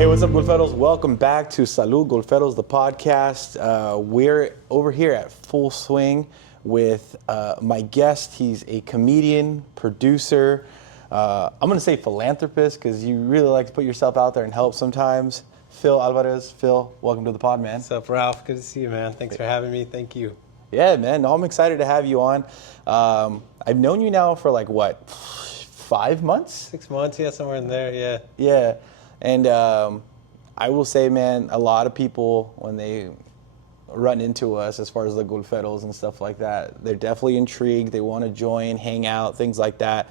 Hey, what's up, Golferos? Welcome back to Salud Golferos, the podcast. We're over here at Full Swing with my guest. He's a comedian, producer. I'm going to say philanthropist because you really like to put yourself out there and help sometimes. Phill Alvarez. Phil, welcome to the pod, man. What's up, Ralph? Good to see you, man. Thanks for having me. Thank you. Yeah, man. No, I'm excited to have you on. I've known you now for 5 months? 6 months, yeah, somewhere in there, yeah. Yeah. And I will say, man, a lot of people, when they run into us as far as the Golferos and stuff like that, they're definitely intrigued. They want to join, hang out, things like that.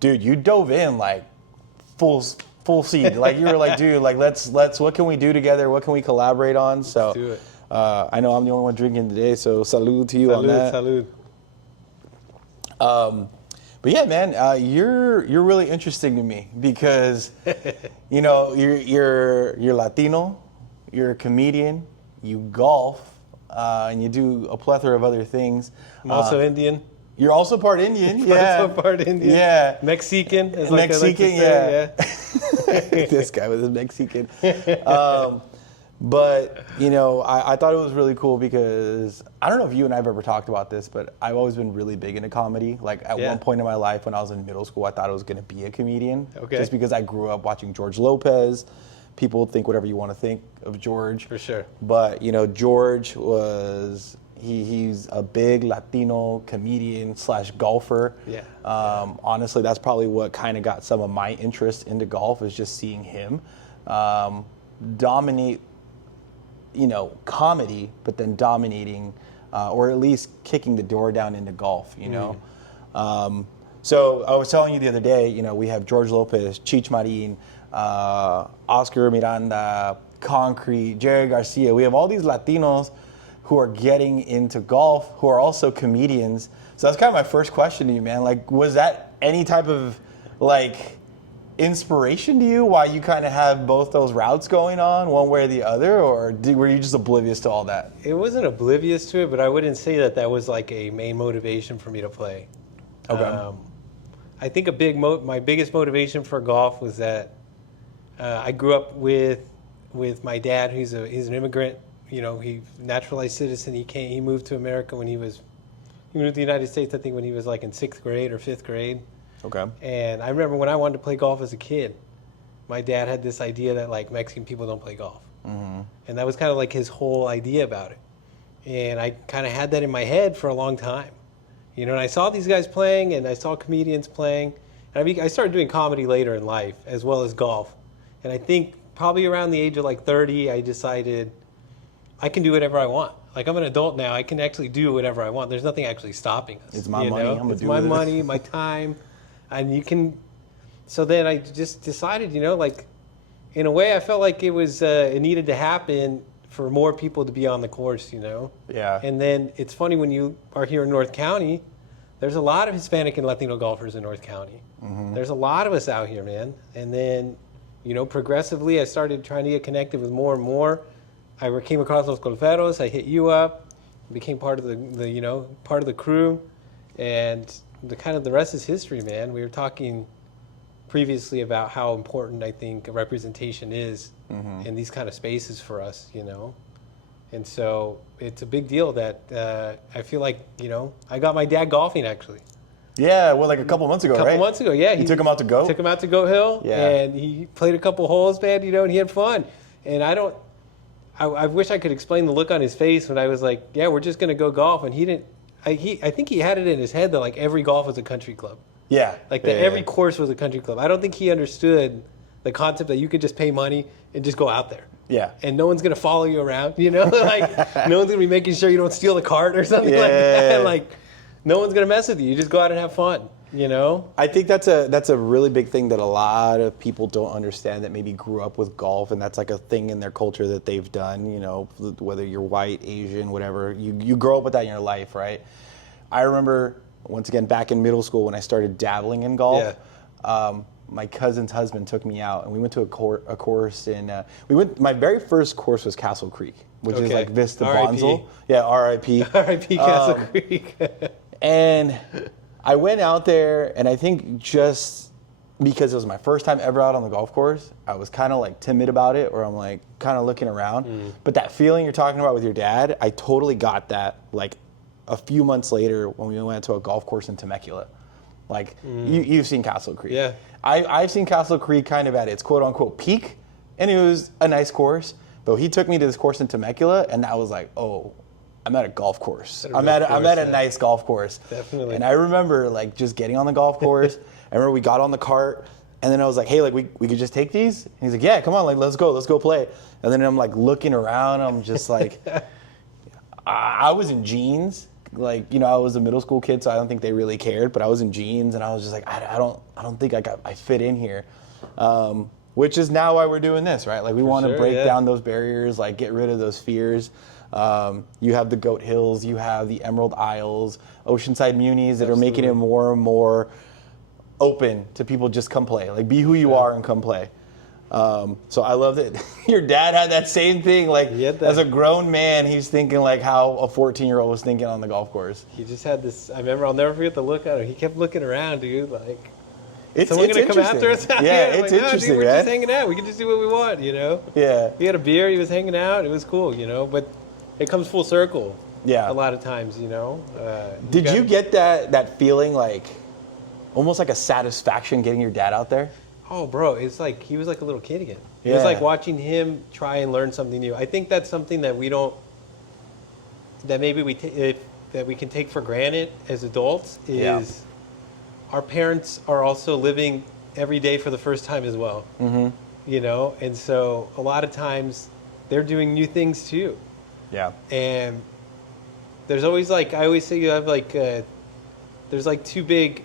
Dude, you dove in full seed. Like, you were like, dude, let's what can we do together? What can we collaborate on? So let's do it. I know I'm the only one drinking today, so salud to you on that. Salud. But yeah, man, you're really interesting to me because, you know, you're Latino, you're a comedian, you golf, and you do a plethora of other things. I'm also Indian. You're also part Indian, yeah. Also part Indian. Yeah. Mexican, as Mexican, like I like to say, yeah. This guy was a Mexican. But, you know, I thought it was really cool because, I don't know if you and I have ever talked about this, but I've always been really big into comedy. Like, at one point in my life when I was in middle school, I thought I was going to be a comedian. Okay. Just because I grew up watching George Lopez. People think whatever you want to think of George. For sure. But, you know, George was, he's a big Latino comedian / golfer. Yeah. Honestly, that's probably what kind of got some of my interest into golf, is just seeing him dominate, you know, comedy, but then dominating, or at least kicking the door down into golf, you know? So I was telling you the other day, you know, we have George Lopez, Cheech Marin, Oscar Miranda, Concrete, Jerry Garcia. We have all these Latinos who are getting into golf, who are also comedians. So that's kind of my first question to you, man. Like, was that any type of, inspiration to you, why you kind of have both those routes going on, one way or the other, or were you just oblivious to all that? It wasn't oblivious to it, but I wouldn't say that was like a main motivation for me to play. Okay. I think my biggest motivation for golf was that I grew up with my dad. He's an immigrant. You know, he naturalized citizen. He moved to America he moved to the United States, I think, when he was in 6th grade or 5th grade. Okay. And I remember when I wanted to play golf as a kid, my dad had this idea that Mexican people don't play golf. Mm-hmm. And that was kind of his whole idea about it. And I kind of had that in my head for a long time. You know, and I saw these guys playing and I saw comedians playing. And I started doing comedy later in life as well as golf. And I think probably around the age of 30, I decided I can do whatever I want. I'm an adult now. I can actually do whatever I want. There's nothing actually stopping us. It's my money. It's my money, my time. And you can, so then I just decided, in a way I felt like it needed to happen for more people to be on the course, Yeah. And then it's funny, when you are here in North County, there's a lot of Hispanic and Latino golfers in North County. Mm-hmm. There's a lot of us out here, man. And then, progressively I started trying to get connected with more and more. I came across Los Golferos, I hit you up, became part of the crew, and the rest is history, man. We were talking previously about how important I think representation is in these kind of spaces for us, And so it's a big deal that I feel like, I got my dad golfing actually. Yeah, well, a couple months ago, right? A couple months ago, yeah. You took him out to go? Took him out to Goat Hill, yeah. And he played a couple holes, man, and he had fun. And I wish I could explain the look on his face when I was like, yeah, we're just going to go golf. And he didn't. I think he had it in his head that every golf was a country club. Yeah. Every course was a country club. I don't think he understood the concept that you could just pay money and just go out there. Yeah. And no one's gonna follow you around, like no one's gonna be making sure you don't steal the cart or something like that. Like no one's gonna mess with you. You just go out and have fun, I think that's a really big thing that a lot of people don't understand that maybe grew up with golf, and that's like a thing in their culture that they've done, whether you're white, Asian, whatever. You grow up with that in your life, right? I remember, once again, back in middle school when I started dabbling in golf, my cousin's husband took me out, and we went to a course in, my very first course was Castle Creek, which is like Vista Bonsall. Yeah, R.I.P. R.I.P. Castle Creek. And I went out there, and I think just because it was my first time ever out on the golf course, I was kind of like timid about it, or I'm like kind of looking around. But that feeling you're talking about with your dad, I totally got that like a few months later when we went to a golf course in Temecula. Like, you've seen Castle Creek. Yeah. I've seen Castle Creek kind of at its quote-unquote peak, and it was a nice course. But he took me to this course in Temecula, and that was like, oh, I'm at a golf course. I'm at a nice golf course. Definitely. And I remember, like, just getting on the golf course. I remember we got on the cart, and then I was like, hey, like, we could just take these? And he's like, yeah, come on, like, let's go play. And then I'm, like, looking around. I'm just like, I was in jeans. Like, I was a middle school kid, so I don't think they really cared, but I was in jeans, and I was just like, I don't think I fit in here. Which is now why we're doing this, right? Like, we want to break down those barriers, like, get rid of those fears. You have the Goat Hills, you have the Emerald Isles, Oceanside Munis that are making it more and more open to people just come play. Like, be who you are and come play. So I love that your dad had that same thing. Like, as a grown man, he's thinking like how a 14-year-old was thinking on the golf course. He just had this. I remember, I'll never forget the look at him. He kept looking around, dude. Like, it's someone gonna come after us? Yeah, it's like, interesting, dude, we're man. just hanging out. We can just do what we want, Yeah. He had a beer. He was hanging out. It was cool, But it comes full circle. Yeah. A lot of times, Did you get that feeling, like almost like a satisfaction getting your dad out there? Oh, bro, it's like he was like a little kid again. It Yeah. was like watching him try and learn something new. I think that's something that maybe we can take for granted as adults is our parents are also living every day for the first time as well. Mm-hmm. And so a lot of times they're doing new things too. Yeah. And there's always like, I always say you have like, there's like two big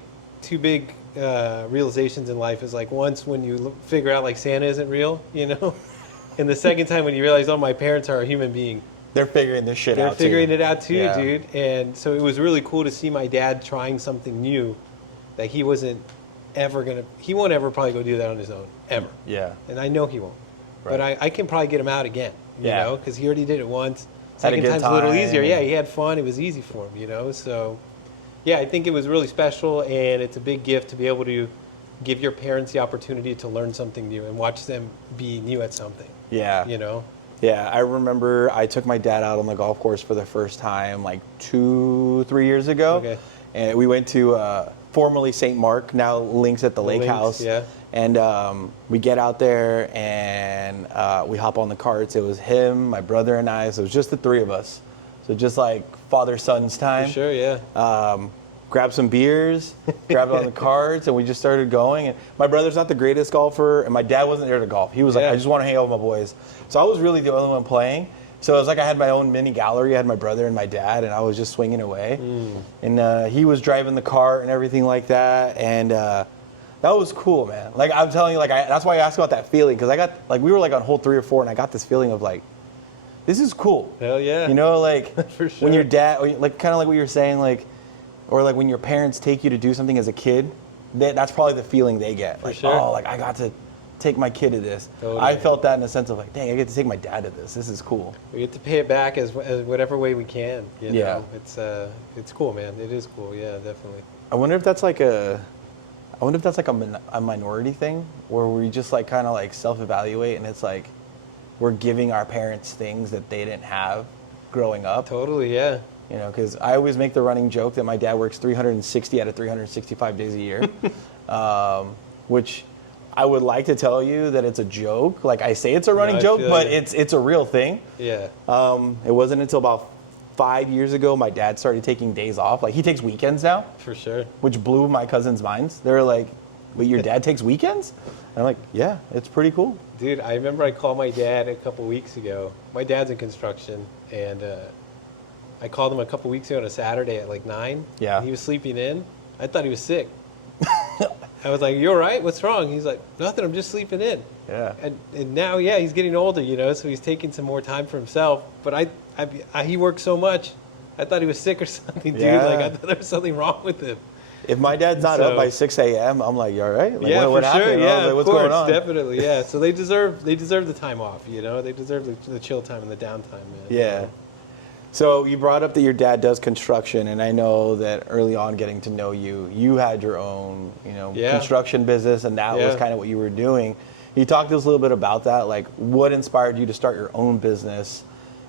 realizations in life. Is like once when you figure out like Santa isn't real, and the second time when you realize, oh, my parents are a human being. They're figuring this shit out. They're figuring it out too, Yeah. dude. And so it was really cool to see my dad trying something new that he wasn't ever gonna. He won't ever probably go do that on his own ever. Yeah. And I know he won't. Right. But I can probably get him out again. Because he already did it once. Had a Second good time's a little time. easier. Yeah, he had fun. It was easy for him. So. Yeah, I think it was really special, and it's a big gift to be able to give your parents the opportunity to learn something new and watch them be new at something. Yeah. Yeah, I remember I took my dad out on the golf course for the first time like 2-3 years ago. Okay. And we went to formerly St. Mark, now Links at the Lake House. Yeah. And we get out there and we hop on the carts. It was him, my brother, and I. So it was just the three of us. So just like father-son's time. For sure, yeah. Grabbed some beers, grabbed on the carts, and we just started going. And my brother's not the greatest golfer, and my dad wasn't there to golf. He was like, I just want to hang out with my boys. So I was really the only one playing. So it was like I had my own mini gallery. I had my brother and my dad, and I was just swinging away. And he was driving the cart and everything like that. And that was cool, man. Like, I'm telling you, like, that's why I asked about that feeling, because I got, like, we were like on hole 3 or 4, and I got this feeling of like, this is cool. Hell yeah. Like For sure. when your dad, like kind of like what you were saying, like, or like when your parents take you to do something as a kid, that's probably the feeling they get. Like, sure. oh, like I got to take my kid to this. Totally. I felt that in the sense of like, dang, I get to take my dad to this. This is cool. We get to pay it back as whatever way we can. Yeah. It's cool, man. It is cool. Yeah, definitely. I wonder if that's like a minority thing where we just like kind of like self-evaluate, and it's like we're giving our parents things that they didn't have growing up. Totally, yeah. Because I always make the running joke that my dad works 360 out of 365 days a year, which I would like to tell you that it's a joke. Like I say it's a running joke, but it's a real thing. Yeah. It wasn't until about 5 years ago my dad started taking days off. Like he takes weekends now. For sure. Which blew my cousins' minds. They were like, But your dad takes weekends? And I'm like, yeah, it's pretty cool. Dude, I remember I called my dad a couple weeks ago. My dad's in construction, and I called him a couple weeks ago on a Saturday at like 9. Yeah. And he was sleeping in. I thought he was sick. I was like, "You all right? What's wrong?" He's like, "Nothing. I'm just sleeping in." Yeah. And now, yeah, he's getting older, so he's taking some more time for himself. But he works so much. I thought he was sick or something, dude. Yeah. Like I thought there was something wrong with him. If my dad's not up by 6 a.m., I'm like, you all right? Like, Yeah, what for happened? sure. Yeah, Like, of what's course, going on? definitely. Yeah, so they deserve the time off. They deserve the chill time and the downtime, man. Yeah. So you brought up that your dad does construction, and I know that early on getting to know you, you had your own, Yeah. construction business, and that was Yeah. kind of what you were doing. Can you talk to us a little bit about that? Like, what inspired you to start your own business?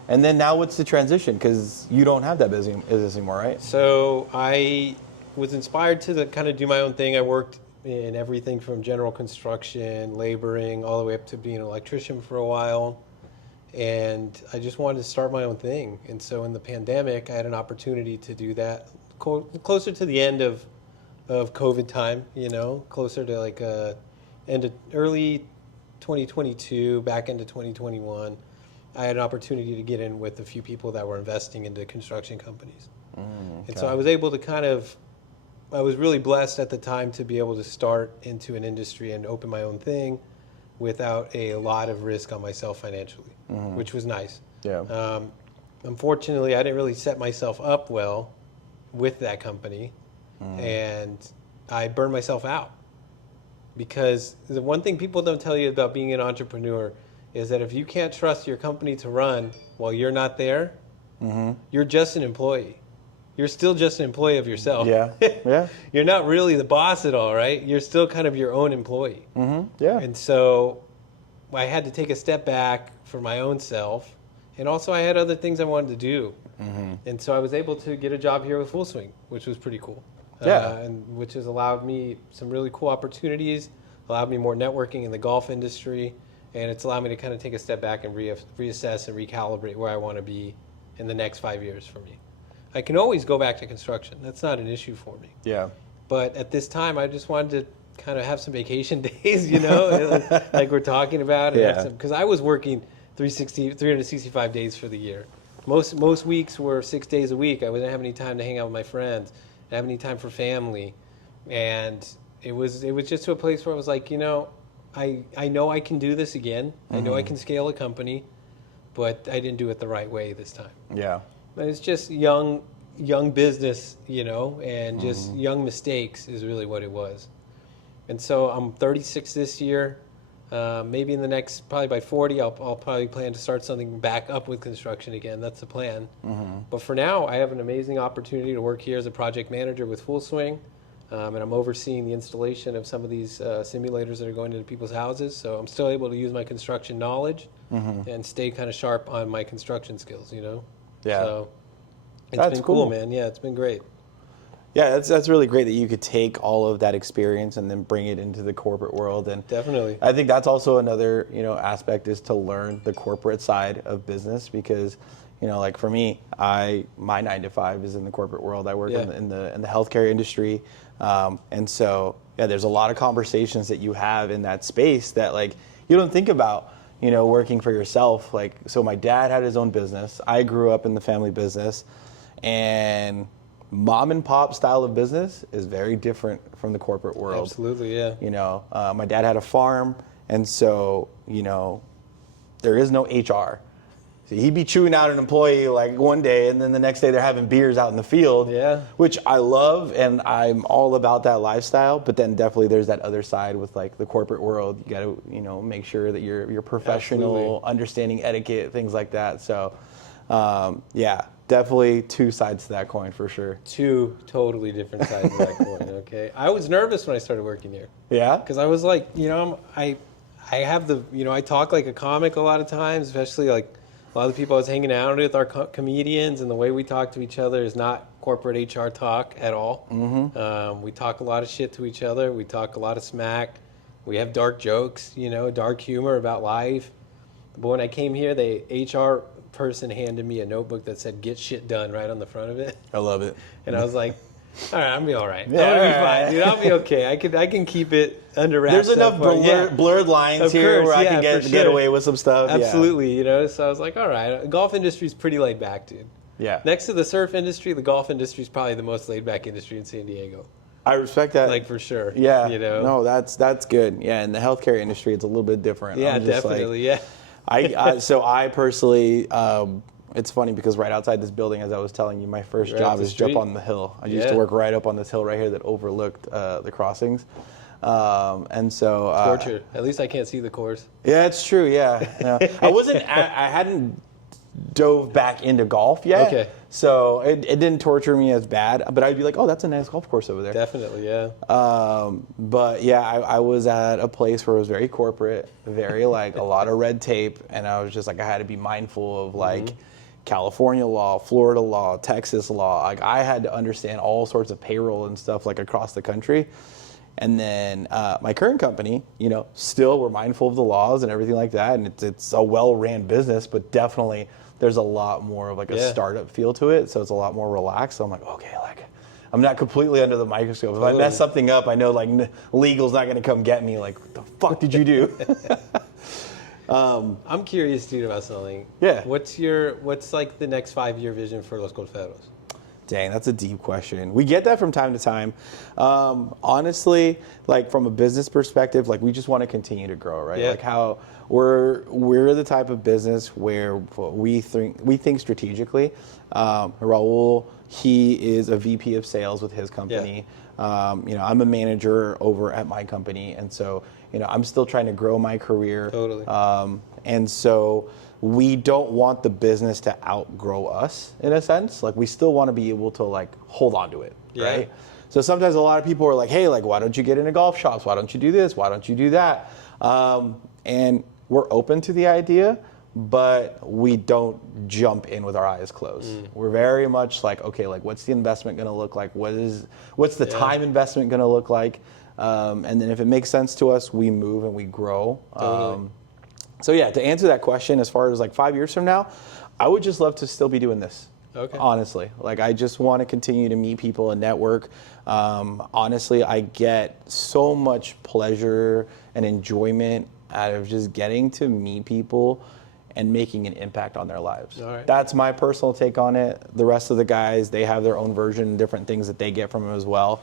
And then now what's the transition? Because you don't have that business anymore, right? So I was inspired to kind of do my own thing. I worked in everything from general construction, laboring, all the way up to being an electrician for a while. And I just wanted to start my own thing. And so in the pandemic, I had an opportunity to do that closer to the end of COVID time, closer to like early 2022, back into 2021. I had an opportunity to get in with a few people that were investing into construction companies. And so I was able to I was really blessed at the time to be able to start into an industry and open my own thing without a lot of risk on myself financially, which was nice. Yeah. Unfortunately, I didn't really set myself up well with that company, and I burned myself out. Because the one thing people don't tell you about being an entrepreneur is that if you can't trust your company to run while you're not there, you're just an employee. You're still just an employee of yourself. Yeah. Yeah. You're not really the boss at all, right? You're still kind of your own employee. Yeah. And so I had to take a step back for my own self. And also I had other things I wanted to do. And so I was able to get a job here with Full Swing, which was pretty cool. Yeah. And which has allowed me some really cool opportunities, allowed me more networking in the golf industry. And it's allowed me to kind of take a step back and reassess and recalibrate where I want to be in the next 5 years for me. I can always go back to construction. That's not an issue for me. Yeah. But at this time, I just wanted to kind of have some vacation days, like we're talking about. Yeah. Because I was working 365 days for the year. Most weeks were 6 days a week. I wouldn't have any time to hang out with my friends. I didn't have any time for family. And it was just to a place where I was like, I know I can do this again. I know I can scale a company, but I didn't do it the right way this time. Yeah. But it's just young business, and just young mistakes is really what it was. And so I'm 36 this year. Maybe in the next, probably by 40, I'll probably plan to start something back up with construction again. That's the plan. But for now, I have an amazing opportunity to work here as a project manager with Full Swing. And I'm overseeing the installation of some of these simulators that are going into people's houses. So I'm still able to use my construction knowledge and stay kind of sharp on my construction skills, Yeah. So it's That's been cool, cool. man. Yeah, it's been great. Yeah, that's really great that you could take all of that experience and then bring it into the corporate world. And Definitely. I think that's also another, aspect is to learn the corporate side of business because, like for me, my 9 to 5 is in the corporate world. I work in the healthcare industry. And so, there's a lot of conversations that you have in that space that like you don't think about, working for yourself. Like, so my dad had his own business. I grew up in the family business, and mom and pop style of business is very different from the corporate world. Absolutely, yeah. My dad had a farm, and so, there is no HR. So he'd be chewing out an employee like one day, and then the next day they're having beers out in the field, which I love, and I'm all about that lifestyle. But then definitely there's that other side with like the corporate world. You got to, make sure that you're professional, Absolutely. understanding etiquette, things like that. So, definitely two sides to that coin for sure. Two totally different sides of that coin, okay? I was nervous when I started working here. Yeah? Because I was like, I have I talk like a comic a lot of times, especially like a lot of the people I was hanging out with are comedians, and the way we talk to each other is not corporate HR talk at all. We talk a lot of shit to each other. We talk a lot of smack. We have dark jokes, dark humor about life. But when I came here, the HR person handed me a notebook that said "Get shit done" right on the front of it. I love it. And I was like, All right, I'll be all right. Yeah, I'll be all right. fine, dude. I'll be okay. I can keep it under wraps. There's enough so far. blurred lines Of here course, where I yeah, can for get sure. away with some stuff. Absolutely, you know. So I was like, all right, golf industry's pretty laid back, dude. Yeah. Next to the surf industry, the golf industry is probably the most laid back industry in San Diego. I respect that. Like for sure. Yeah. You know. No, that's good. Yeah, in the healthcare industry, it's a little bit different. Yeah, I'm just like, definitely. Yeah. So I personally, it's funny because right outside this building, as I was telling you, my first Right job up the is jump street. on the hill. I used to Yeah. work right up on this hill right here that overlooked the crossings. And so Torture. At least I can't see the course. yeah, it's true. Yeah, I hadn't dove back into golf yet. Okay. So it didn't torture me as bad, but I'd be like, oh, that's a nice golf course over there. Definitely, yeah. But yeah, I was at a place where it was very corporate, very like a lot of red tape, and I was just like, I had to be mindful of like California law, Florida law, Texas law. Like I had to understand all sorts of payroll and stuff like across the country. And then my current company, you know, still we're mindful of the laws and everything like that, and it's a well-ran business, but definitely there's a lot more of like a startup feel to it, so it's a lot more relaxed. So I'm like, okay, like I'm not completely under the microscope. If I mess something up, I know like legal's not going to come get me. Like, what the fuck did you do? I'm curious, dude, about something. Yeah. What's like the next 5-year vision for Los Golferos? Dang, that's a deep question. We get that from time to time. Honestly, like from a business perspective, like we just want to continue to grow, right? Yeah. Like how we're the type of business where we think strategically. Raul, he is a VP of sales with his company. Yeah. You know, I'm a manager over at my company, and so you know, I'm still trying to grow my career. Totally. And so we don't want the business to outgrow us in a sense. Like we still want to be able to like hold on to it, right? So sometimes a lot of people are like, hey, like why don't you get into golf shops? Why don't you do this? Why don't you do that? And we're open to the idea, but we don't jump in with our eyes closed. We're very much like, okay, like what's the investment going to look like? What's the time investment going to look like? And then if it makes sense to us, we move and we grow. Totally. So yeah, to answer that question, as far as like 5 years from now, I would just love to still be doing this. Okay. Honestly, like I just want to continue to meet people and network. Honestly, I get so much pleasure and enjoyment out of just getting to meet people and making an impact on their lives. All right. That's my personal take on it. The rest of the guys, they have their own version, different things that they get from it as well.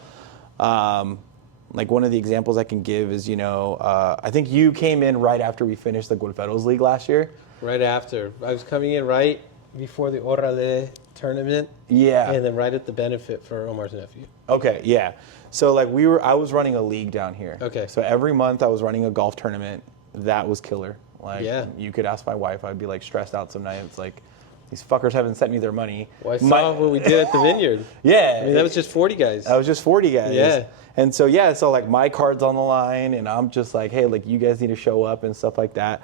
Like one of the examples I can give is, you know, I think you came in right after we finished the Golferos League last year. Right after. I was coming in right before the Orale tournament. Yeah. And then right at the benefit for Omar's nephew. Okay, yeah. So like I was running a league down here. Okay. So every month I was running a golf tournament. That was killer. Like you could ask my wife, I'd be like stressed out some nights, like these fuckers haven't sent me their money. Well, I saw what we did at the Vineyard. Yeah. I mean, that was just 40 guys. I was just 40 guys. Yeah. And so, yeah, so like my card's on the line and I'm just like, hey, like you guys need to show up and stuff like that.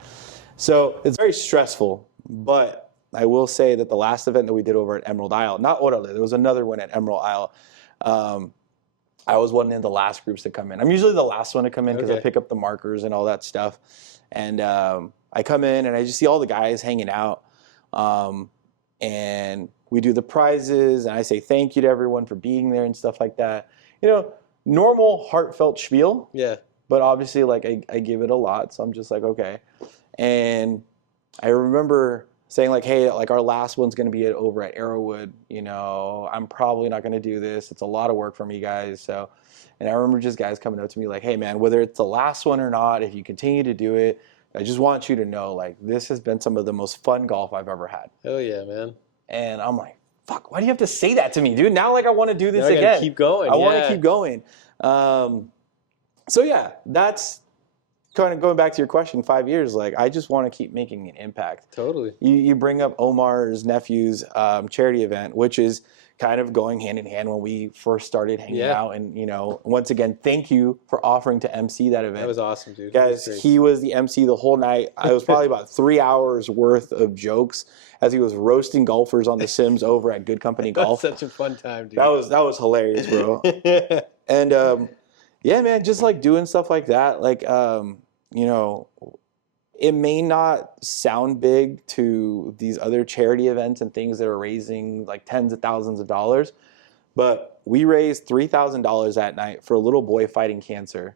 So it's very stressful, but I will say that the last event that we did over at Emerald Isle, not Orale, there was another one at Emerald Isle. I was one of the last groups to come in. I'm usually the last one to come in because I pick up the markers and all that stuff. And I come in and I just see all the guys hanging out. And we do the prizes and I say thank you to everyone for being there and stuff like that. You know, normal heartfelt spiel. Yeah. But obviously, like, I give it a lot. So I'm just like, okay. And I remember saying, like, hey, like, our last one's going to be over at Arrowwood. You know, I'm probably not going to do this. It's a lot of work for me, guys. So, and I remember just guys coming up to me like, hey, man, whether it's the last one or not, if you continue to do it, I just want you to know, like, this has been some of the most fun golf I've ever had. Hell yeah, man. And I'm like, fuck, why do you have to say that to me, dude? Now, like, I want to do this now I again. gotta keep going. I want to keep going. So, yeah, that's kind of going back to your question, 5 years. Like, I just want to keep making an impact. Totally. You bring up Omar's nephew's charity event, which is kind of going hand in hand when we first started hanging out. And, you know, once again, thank you for offering to MC that event. That was awesome, dude. Guys, he was the MC the whole night. I was probably about 3 hours worth of jokes as he was roasting golfers on the Sims over at Good Company Golf. Such a fun time, dude. That was hilarious, bro. And yeah, man, just like doing stuff like that, like you know, it may not sound big to these other charity events and things that are raising like tens of thousands of dollars, But we raised $3,000 that night for a little boy fighting cancer.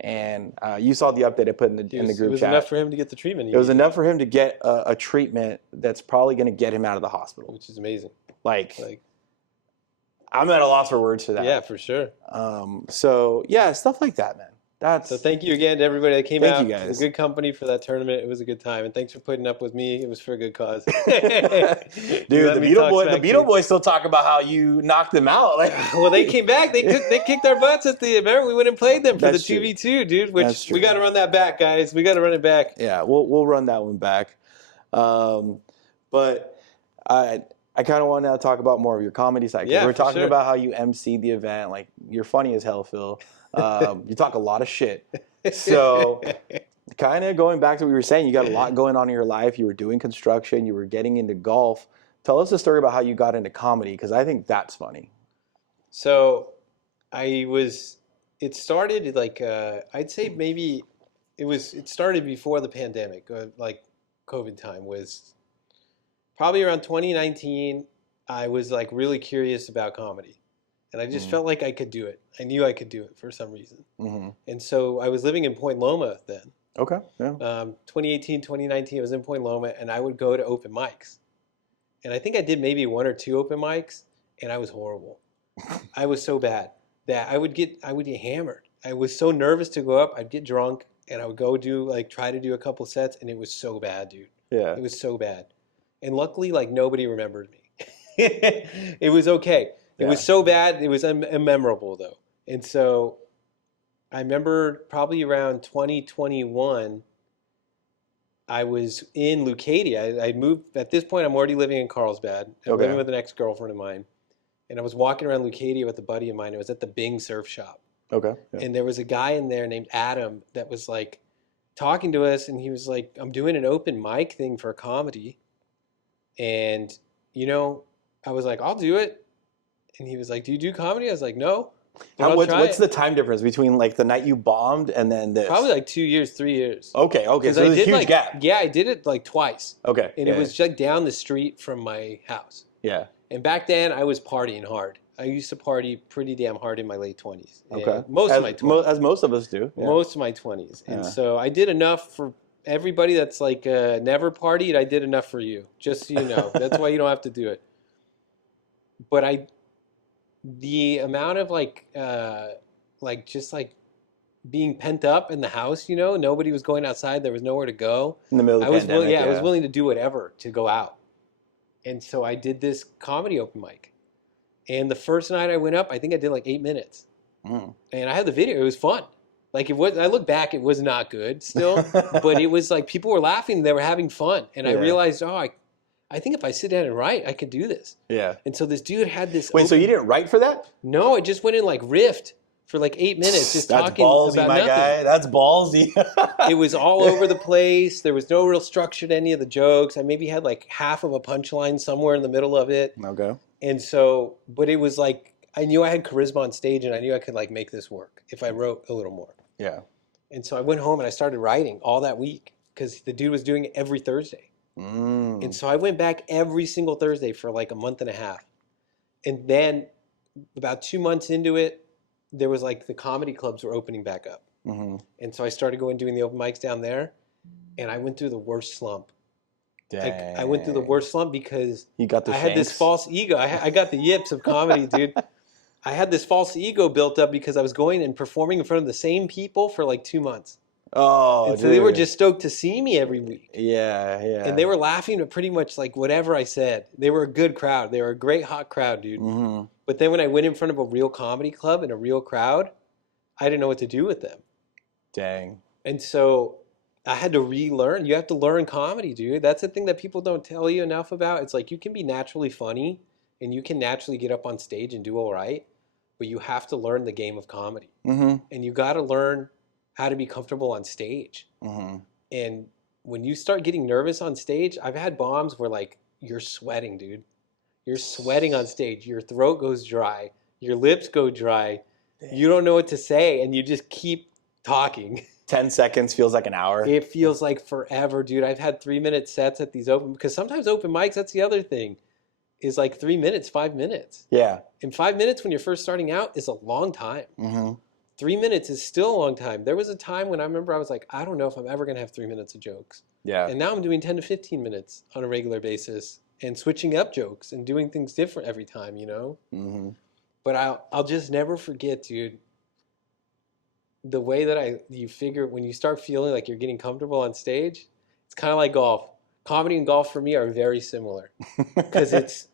And you saw the update I put in the group chat. It was enough for him to get the treatment. It was enough for him to get a treatment that's probably going to get him out of the hospital. Which is amazing. Like I'm at a loss for words for that. Yeah, for sure. So yeah, stuff like that, man. So thank you again to everybody that came out. Thank you guys. It was a good company for that tournament. It was a good time, and thanks for putting up with me. It was for a good cause. Dude, the Beetle Boys still talk about how you knocked them out. Like, well, they came back. They kicked our butts at the event. We went and played them for That's the true. 2v2, dude. Which we got to run that back, guys. We got to run it back. Yeah, we'll run that one back. But I kind of want to talk about more of your comedy side. Yeah, we're talking about how you emceed the event. Like, you're funny as hell, Phil. You talk a lot of shit. So kind of going back to what we were saying, you got a lot going on in your life. You were doing construction. You were getting into golf. Tell us a story about how you got into comedy, because I think that's funny. So it started like, I'd say maybe it started before the pandemic, like COVID time was probably around 2019. I was like really curious about comedy. And I just felt like I could do it. I knew I could do it for some reason. Mm-hmm. And so I was living in Point Loma then. Okay. Yeah. 2018, 2019, I was in Point Loma, and I would go to open mics. And I think I did maybe 1 or 2 open mics, and I was horrible. I was so bad that I would get hammered. I was so nervous to go up. I'd get drunk, and I would go try to do a couple sets, and it was so bad, dude. Yeah. It was so bad. And luckily, nobody remembered me. It was okay. It was so bad, it was immemorable, though. And so I remember probably around 2021, I was in Leucadia. I moved, at this point, I'm already living in Carlsbad. I'm living with an ex-girlfriend of mine. And I was walking around Leucadia with a buddy of mine. It was at the Bing Surf Shop. Okay. Yeah. And there was a guy in there named Adam that was talking to us, and he was like, I'm doing an open mic thing for a comedy. And, I was like, I'll do it. And he was like, do you do comedy? I was like, no. What's the time difference between the night you bombed and then this? Probably 2 years, 3 years. Okay. So there's a huge gap. Yeah, I did it twice. Okay. And it was just down the street from my house. Yeah. And back then I was partying hard. I used to party pretty damn hard in my late 20s. Okay. Most of my 20s. As most of us do. Yeah. Most of my 20s. And so I did enough for everybody that's never partied. I did enough for you. Just so you know. That's why you don't have to do it. But the amount of being pent up in the house, nobody was going outside. There was nowhere to go. In the middle of the pandemic. I was willing to do whatever to go out. And so I did this comedy open mic. And the first night I went up, I think I did 8 minutes. And I had the video. It was fun. I look back, it was not good still, but it was people were laughing. They were having fun. And I realized, I think if I sit down and write, I could do this. Yeah. And so this dude had this. Wait, so you didn't write for that? No, I just went in riffed for 8 minutes, just talking ballsy, about my nothing. guy. That's ballsy. It was all over the place. There was no real structure to any of the jokes. I maybe had half of a punchline somewhere in the middle of it. Okay. And so, but it was I knew I had charisma on stage, and I knew I could make this work if I wrote a little more. Yeah. And so I went home and I started writing all that week because the dude was doing it every Thursday. And so I went back every single Thursday for a month and a half. And then about 2 months into it, there was the comedy clubs were opening back up. And so I started doing the open mics down there, and I went through the worst slump. Dang. I went through the worst slump because you got I had this false ego. I got the yips of comedy, dude. I had this false ego built up because I was going and performing in front of the same people for 2 months. Oh, and so they were just stoked to see me every week. Yeah. And they were laughing at pretty much whatever I said. They were a good crowd. They were a great hot crowd, dude. But then when I went in front of a real comedy club and a real crowd, I didn't know what to do with them. Dang. And so I had to relearn. You have to learn comedy, dude. That's the thing that people don't tell you enough about. It's you can be naturally funny and you can naturally get up on stage and do all right, but you have to learn the game of comedy. And you got to learn how to be comfortable on stage. And when you start getting nervous on stage, I've had bombs where you're sweating, dude. You're sweating on stage. Your throat goes dry. Your lips go dry. Damn. You don't know what to say, and you just keep talking. 10 seconds feels like an hour. It feels like forever, dude. I've had 3-minute sets at these because sometimes open mics, that's the other thing. is like 3 minutes, 5 minutes. Yeah. And 5 minutes when you're first starting out is a long time. Mm-hmm. 3 minutes is still a long time. There was a time when I remember I was like, I don't know if I'm ever going to have 3 minutes of jokes. Yeah. And now I'm doing 10 to 15 minutes on a regular basis and switching up jokes and doing things different every time, you know? Mm-hmm. But I'll just never forget, dude, the way that you figure when you start feeling like you're getting comfortable on stage, it's kind of like golf. Comedy and golf for me are very similar because it's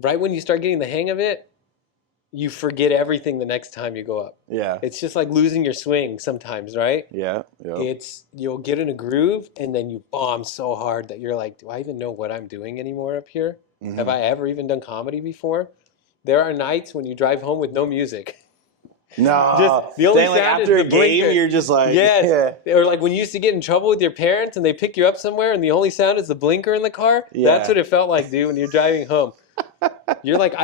right when you start getting the hang of it, you forget everything the next time you go up. Yeah. It's just like losing your swing sometimes, right? Yeah. Yep. You'll get in a groove and then you bomb so hard that you're like, do I even know what I'm doing anymore up here? Mm-hmm. Have I ever even done comedy before? There are nights when you drive home with no music. No. Just the only Then, like, sound after is a the game, blinker. you're just like, Yes. yeah. Or like when you used to get in trouble with your parents and they pick you up somewhere and the only sound is the blinker in the car. Yeah. That's what it felt like, dude, when you're driving home. You're like,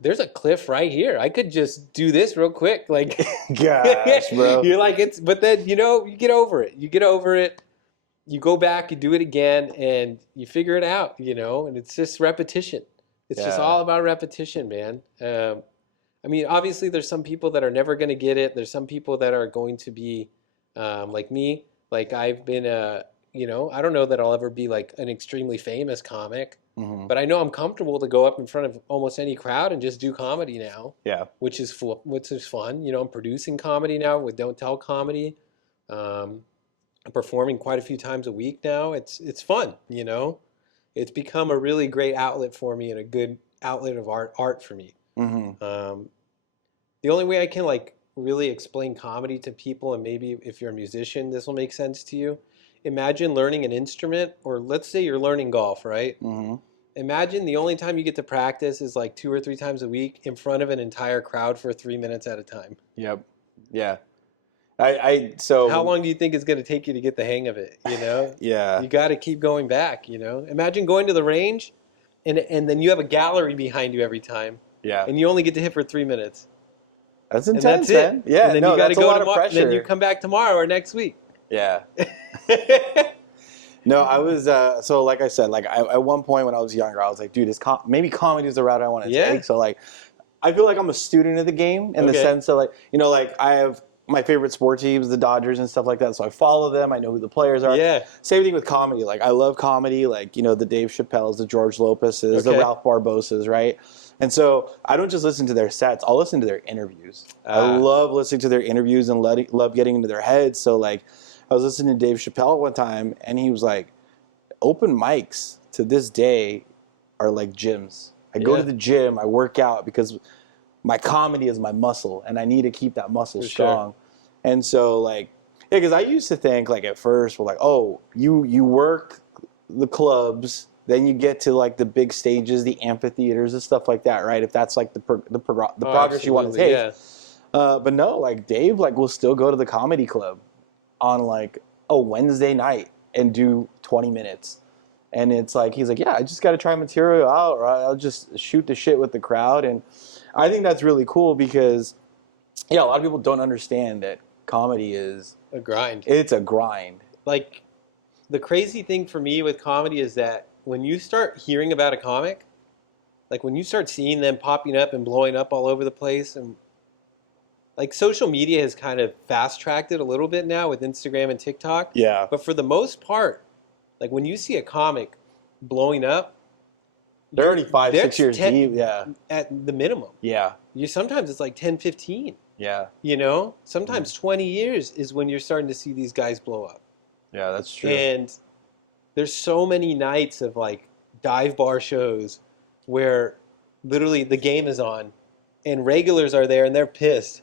there's a cliff right here. I could just do this real quick. Like, Gosh, bro. You're like, but then, you know, you get over it. You get over it. You go back, you do it again, and you figure it out, you know, and it's just repetition. It's just Yeah. all about repetition, man. I mean, obviously, there's some people that are never going to get it. There's some people that are going to be like me. Like I've been, you know, I don't know that I'll ever be like an extremely famous comic, Mm-hmm. but I know I'm comfortable to go up in front of almost any crowd and just do comedy now, Yeah. which is fun. You know, I'm producing comedy now with Don't Tell Comedy. I'm performing quite a few times a week now. It's fun, you know. It's become a really great outlet for me and a good outlet of art for me. Mm-hmm. The only way I can like really explain comedy to people, and maybe if you're a musician, this will make sense to you. Imagine learning an instrument, or let's say you're learning golf, right? Mm-hmm. Imagine the only time you get to practice is like 2 or 3 times a week in front of an entire crowd for 3 minutes at a time. Yep. Yeah. So How long do you think it's going to take you to get the hang of it? You know, Yeah. you got to keep going back. You know, imagine going to the range, and then you have a gallery behind you every time, Yeah. and you only get to hit for 3 minutes. That's And intense, that's man. it. Yeah. And then No, you got to that's a go lot of tomorrow. pressure. Then you come back tomorrow or next week. Yeah. No, I was so like I said, like at one point when I was younger, I was like, dude, maybe comedy is the route I want to Yeah. take. So like, I feel like I'm a student of the game in the Okay. sense that like, you know, like I have my favorite sport teams, the Dodgers and stuff like that. So I follow them. I know who the players are. Yeah. Same thing with comedy. Like I love comedy. Like, you know, the Dave Chappelle's, the George Lopez's, the Okay. Ralph Barbosas, right? And so I don't just listen to their sets. I'll listen to their interviews. I love listening to their interviews and love getting into their heads. So like, I was listening to Dave Chappelle one time, and he was like, open mics to this day are like gyms. I go to the gym, I work out because my comedy is my muscle, and I need to keep that muscle strong. And so, like, yeah, because I used to think, like, at first, we're like, oh, you work the clubs, then you get to, like, the big stages, the amphitheaters and stuff like that, right? If that's, like, the progress you want to take. Yeah. But no, like, Dave, like, will still go to the comedy club on, like, a Wednesday night and do 20 minutes. And it's like, he's like, yeah, I just got to try material out, or I'll just shoot the shit with the crowd. And I think that's really cool because, yeah, a lot of people don't understand that comedy is A grind. it's a grind. Like, the crazy thing for me with comedy is that when you start hearing about a comic, like when you start seeing them popping up and blowing up all over the place, and like social media has kind of fast-tracked it a little bit now with Instagram and TikTok. Yeah. But for the most part, like when you see a comic blowing up, They're already 5, they're 6 years 10 deep. Yeah. at the minimum. Yeah. Sometimes it's like 10, 15, Yeah. you know? Sometimes 20 years is when you're starting to see these guys blow up. Yeah, that's true. And there's so many nights of like dive bar shows where literally the game is on and regulars are there and they're pissed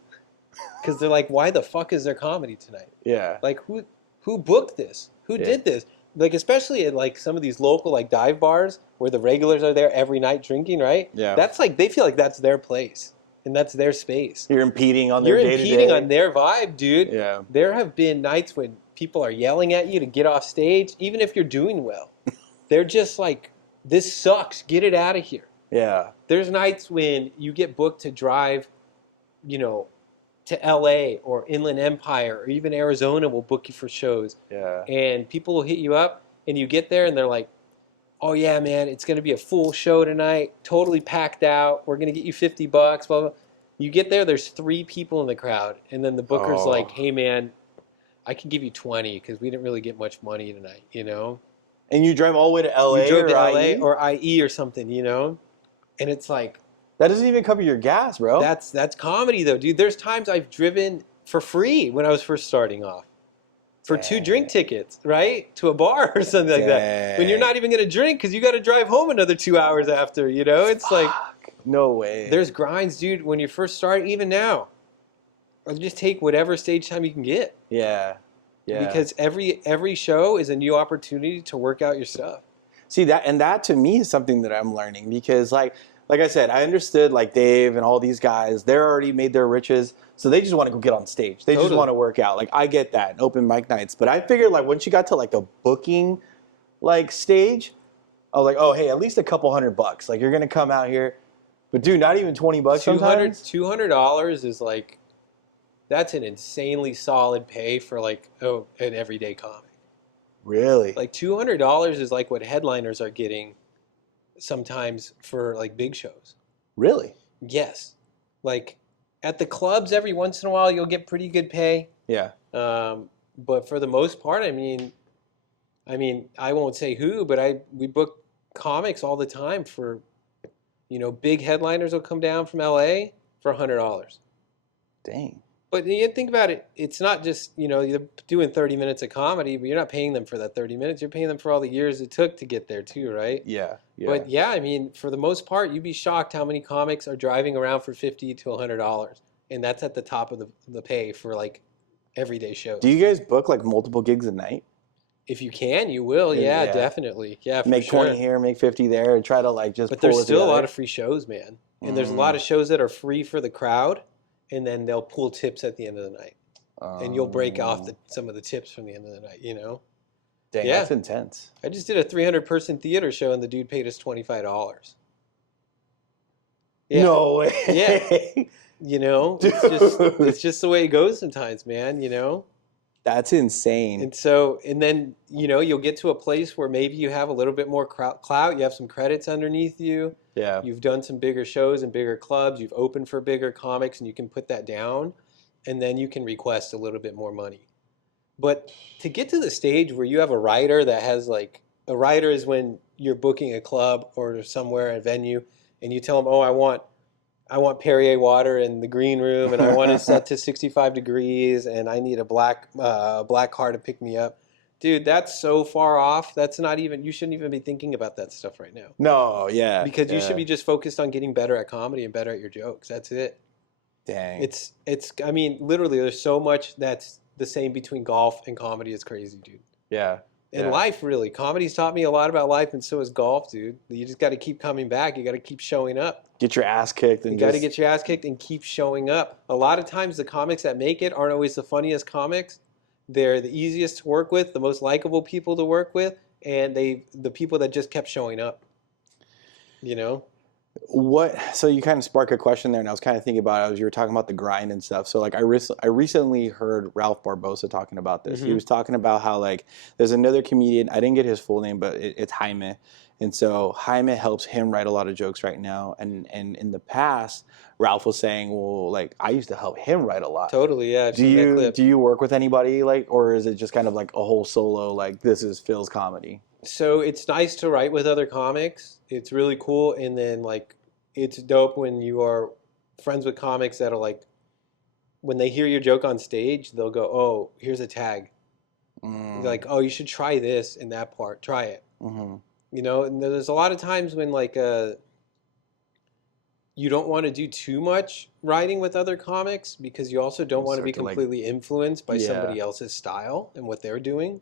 because they're like, why the fuck is there comedy tonight? Yeah. Like who booked this? Who did this? Like especially at like some of these local like dive bars where the regulars are there every night drinking, right? Yeah. That's like they feel like that's their place and that's their space. You're impeding on their You're day-to-day. impeding on their vibe, dude. Yeah. There have been nights when people are yelling at you to get off stage, even if you're doing well. They're just like, this sucks. Get it out of here. Yeah. There's nights when you get booked to drive, you know, to LA or Inland Empire or even Arizona will book you for shows. Yeah. And people will hit you up and you get there and they're like, oh yeah, man, it's going to be a full show tonight, totally packed out. We're going to get you $50, blah, blah. You get there, there's 3 people in the crowd. And then the booker's Oh. like, hey, man, I can give you 20 because we didn't really get much money tonight, you know? And you drive all the way to LA You drove or to LA IE? or IE or something, you know? And it's like, That doesn't even cover your gas, bro. that's comedy though, dude. There's times I've driven for free when I was first starting off. For 2 drink tickets, right? To a bar or something like that. When you're not even going to drink because you got to drive home another 2 hours after, you know? It's like, no way. there's grinds, dude, when you first start, even now. Or just take whatever stage time you can get. Yeah. Yeah. Because every show is a new opportunity to work out your stuff. See, that to me is something that I'm learning because like I said, I understood like Dave and all these guys, they're already made their riches, so they just want to go get on stage. They just want to work out. Like I get that, open mic nights, but I figured like once you got to like the booking like stage, I was like, oh hey, at least a couple $100. Like you're gonna come out here, but dude, not even $20 sometimes. $200 is like, that's an insanely solid pay for like an everyday comic. Really? Like $200 is like what headliners are getting sometimes for like big shows. Really? Yes. Like at the clubs every once in a while you'll get pretty good pay. Yeah. But for the most part, I mean I won't say who, but we book comics all the time for, you know, big headliners will come down from LA for $100. Dang. But you think about it, it's not just, you know, you're doing 30 minutes of comedy, but you're not paying them for that 30 minutes. You're paying them for all the years it took to get there too, right? Yeah. Yeah. But yeah, I mean, for the most part, you'd be shocked how many comics are driving around for $50 to $100. And that's at the top of the pay for like everyday shows. Do you guys book like multiple gigs a night? If you can, you will. Yeah, definitely. Yeah, for make sure. 20 here, make 50 there, and try to like just. But pull there's it still together. a lot of free shows, man. And there's a lot of shows that are free for the crowd, and then they'll pull tips at the end of the night. And you'll break off some of the tips from the end of the night, you know? Dang, that's intense. I just did a 300-person theater show, and the dude paid us $25. Yeah. No way. Yeah. You know, it's just the way it goes sometimes, man, you know? That's insane. And then, you know, you'll get to a place where maybe you have a little bit more clout. You have some credits underneath you. Yeah. You've done some bigger shows and bigger clubs. You've opened for bigger comics, and you can put that down. And then you can request a little bit more money. But to get to the stage where you have a writer that has like, a writer is when you're booking a club or somewhere, a venue, and you tell them, oh, I want Perrier water in the green room, and I want it set to 65 degrees, and I need a black car to pick me up. Dude, that's so far off. That's not even, you shouldn't even be thinking about that stuff right now. No, yeah. Because you should be just focused on getting better at comedy and better at your jokes. That's it. Dang. It's I mean, literally there's so much that's the same between golf and comedy. It's crazy, dude. Yeah. And life, really. Comedy's taught me a lot about life, and so has golf, dude. You just got to keep coming back. You got to keep showing up. Get your ass kicked. And you got to get your ass kicked and keep showing up. A lot of times the comics that make it aren't always the funniest comics. They're the easiest to work with, the most likable people to work with, and the people that just kept showing up. You know? So you kind of sparked a question there, and I was kind of thinking about it as you were talking about the grind and stuff. So like I recently heard Ralph Barbosa talking about this. He was talking about how like there's another comedian, I didn't get his full name, but it's Jaime. And so Jaime helps him write a lot of jokes right now. And in the past, Ralph was saying, well, like I used to help him write a lot. Totally, yeah. Do you work with anybody like, or is it just kind of like a whole solo, like this is Phil's comedy? So it's nice to write with other comics. It's really cool. And then like, it's dope when you are friends with comics that are like, when they hear your joke on stage, they'll go, oh, here's a tag. Like, oh, you should try this in that part. Try it. You know, and there's a lot of times when like you don't want to do too much writing with other comics because you also don't want to be completely influenced by somebody else's style and what they're doing.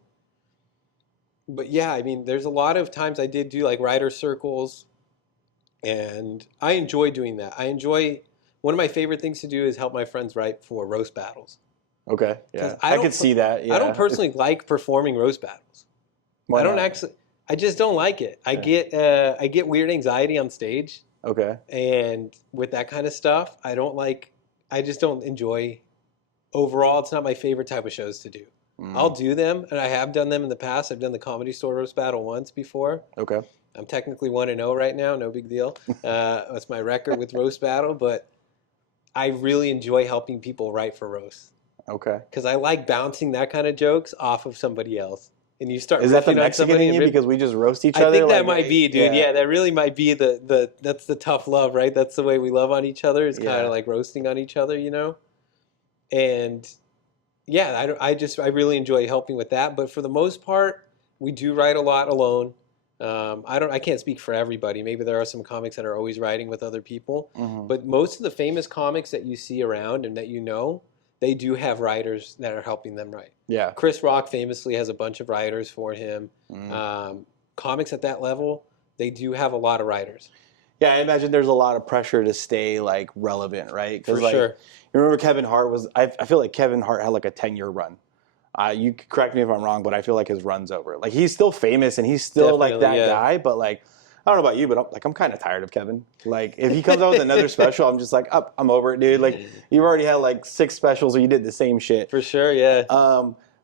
But yeah, I mean, there's a lot of times I did do like writer circles, and I enjoy doing that. One of my favorite things to do is help my friends write for roast battles. Okay, yeah. I could see that. Yeah. I don't personally like performing roast battles. Why not? I just don't like it. I get weird anxiety on stage. Okay. And with that kind of stuff, I just don't enjoy, overall, it's not my favorite type of shows to do. I'll do them, and I have done them in the past. I've done the Comedy Store roast battle once before. Okay. I'm technically 1-0 right now. No big deal. That's my record with roast battle, but I really enjoy helping people write for roasts. Okay. Because I like bouncing that kind of jokes off of somebody else. And you start Is that the riffing on Mexican somebody in you and because we just roast each I other? think that like, might be, dude. Yeah, that really might be that's the tough love, right? That's the way we love on each other. It's kind of like roasting on each other, you know? And yeah, I really enjoy helping with that. But for the most part, we do write a lot alone. I can't speak for everybody. Maybe there are some comics that are always writing with other people. But most of the famous comics that you see around and that you know, they do have writers that are helping them write. Yeah. Chris Rock famously has a bunch of writers for him. Comics at that level, they do have a lot of writers. Yeah, I imagine there's a lot of pressure to stay like relevant, right? For like, sure. You remember Kevin Hart was? I feel like Kevin Hart had like a 10-year run. You could correct me if I'm wrong, but I feel like his run's over. Like he's still famous and he's still like that guy, but like I don't know about you, but I'm kind of tired of Kevin. Like if he comes out with another special, I'm just like, I'm over it, dude. Like you've already had like 6 specials where you did the same shit. For sure, yeah.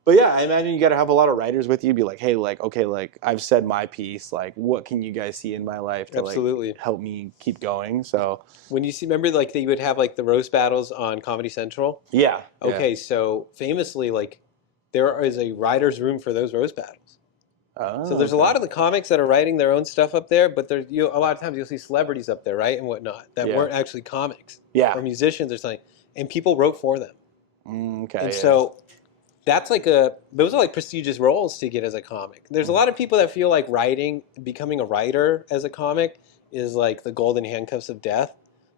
But yeah, I imagine you got to have a lot of writers with you. Be like, hey, like, okay, like I've said my piece. Like, what can you guys see in my life to like help me keep going? So when you see, remember, like they would have like the roast battles on Comedy Central. Yeah. Okay, so famously, like there is a writer's room for those roast battles. So there's a lot of the comics that are writing their own stuff up there, but there's a lot of times you'll see celebrities up there, right, and whatnot that weren't actually comics, or musicians or something, and people wrote for them. Okay. And so that's like those are like prestigious roles to get as a comic. There's a lot of people that feel like becoming a writer as a comic is like the golden handcuffs of death